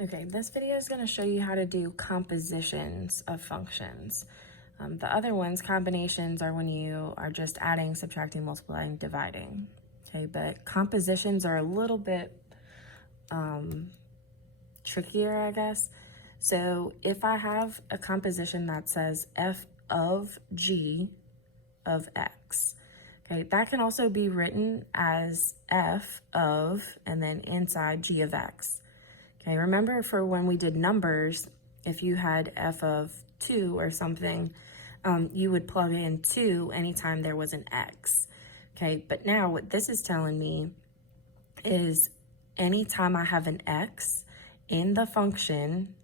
Okay, this video is going to show you how to do compositions of functions. The other ones, combinations, are when you are just adding, subtracting, multiplying, dividing. Okay, but compositions are a little bit trickier, I guess. So if I have a composition that says f of g of x, okay, that can also be written as f of, and then inside g of x. Okay, remember for when we did numbers, if you had f of 2 or something, you would plug in 2 anytime there was an x. Okay, but now what this is telling me is anytime I have an x in the function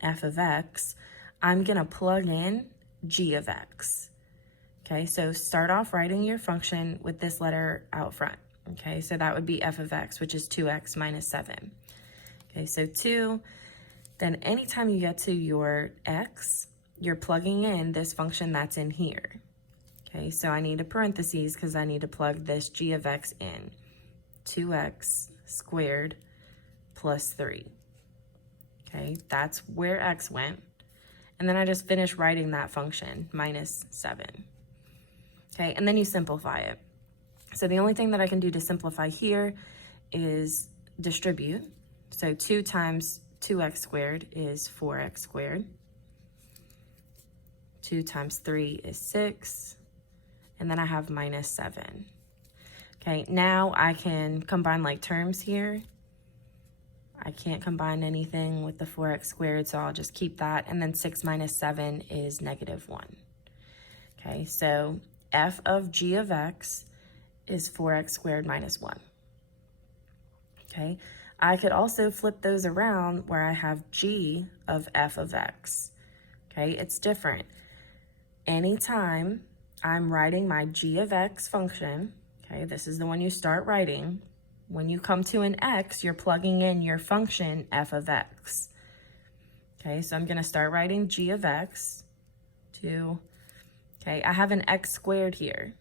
f of x, I'm going to plug in g of x. Okay, so start off writing your function with this letter out front. Okay, so that would be f of x, which is 2x minus 7. Okay, so 2, then anytime you get to your x, you're plugging in this function that's in here. Okay, so I need a parentheses because I need to plug this g of x in. 2x squared plus 3. Okay, that's where x went. And then I just finished writing that function, minus 7. Okay, and then you simplify it. So the only thing that I can do to simplify here is distribute. So 2 times 2x squared is 4x squared. 2 times 3 is 6. And then I have minus 7. Okay, now I can combine like terms here. I can't combine anything with the 4x squared, so I'll just keep that. And then 6 minus 7 is negative 1. Okay, so f of g of x is 4x squared minus 1. Okay, I could also flip those around where I have g of f of x. Okay, it's different. Anytime I'm writing my g of x function, okay, this is the one you start writing. When you come to an x, you're plugging in your function f of x. Okay, so I'm going to start writing g of x to, okay, I have an x squared here.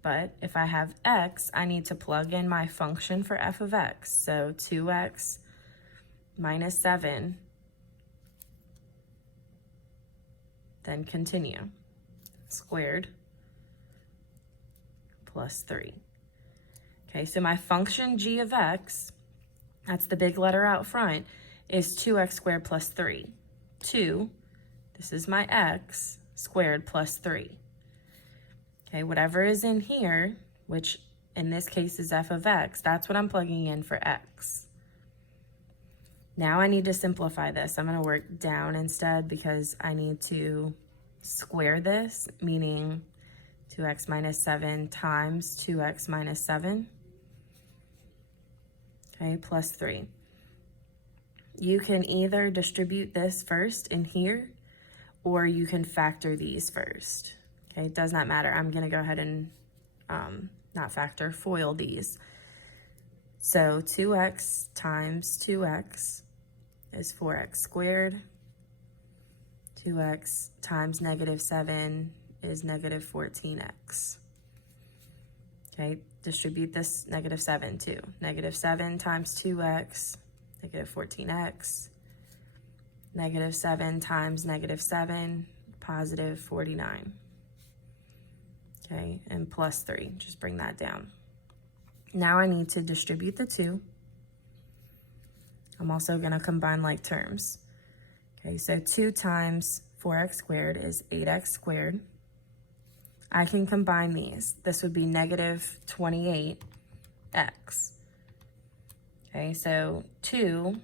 But if I have x, I need to plug in my function for f of x. So 2x minus 7, then continue, squared plus 3. Okay, so my function g of x, that's the big letter out front, is 2x squared plus 3. 2, this is my x, squared plus 3. Okay, whatever is in here, which in this case is f of x, that's what I'm plugging in for x. Now I need to simplify this. I'm going to work down instead because I need to square this, meaning 2x minus 7 times 2x minus 7, okay, plus 3. You can either distribute this first in here, or you can factor these first. Okay, it does not matter. I'm going to go ahead and not factor, FOIL these. So 2x times 2x is 4x squared. 2x times negative 7 is negative 14x. Okay, distribute this negative 7 too. Negative 7 times 2x, negative 14x. Negative 7 times negative 7, positive 49. Okay, and plus 3, just bring that down. Now I need to distribute the 2. I'm also going to combine like terms. Okay, so 2 times 4x squared is 8x squared. I can combine these. This would be negative 28x. Okay, so 2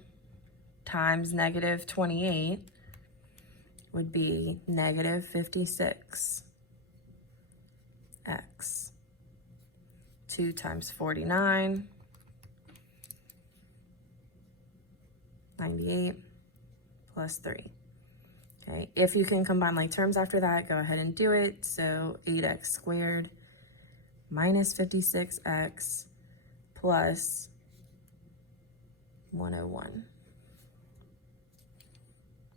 times negative 28 would be negative 56. X. 2 times 49, 98, plus 3. Okay, if you can combine like terms after that, go ahead and do it. So 8x squared minus 56x plus 101.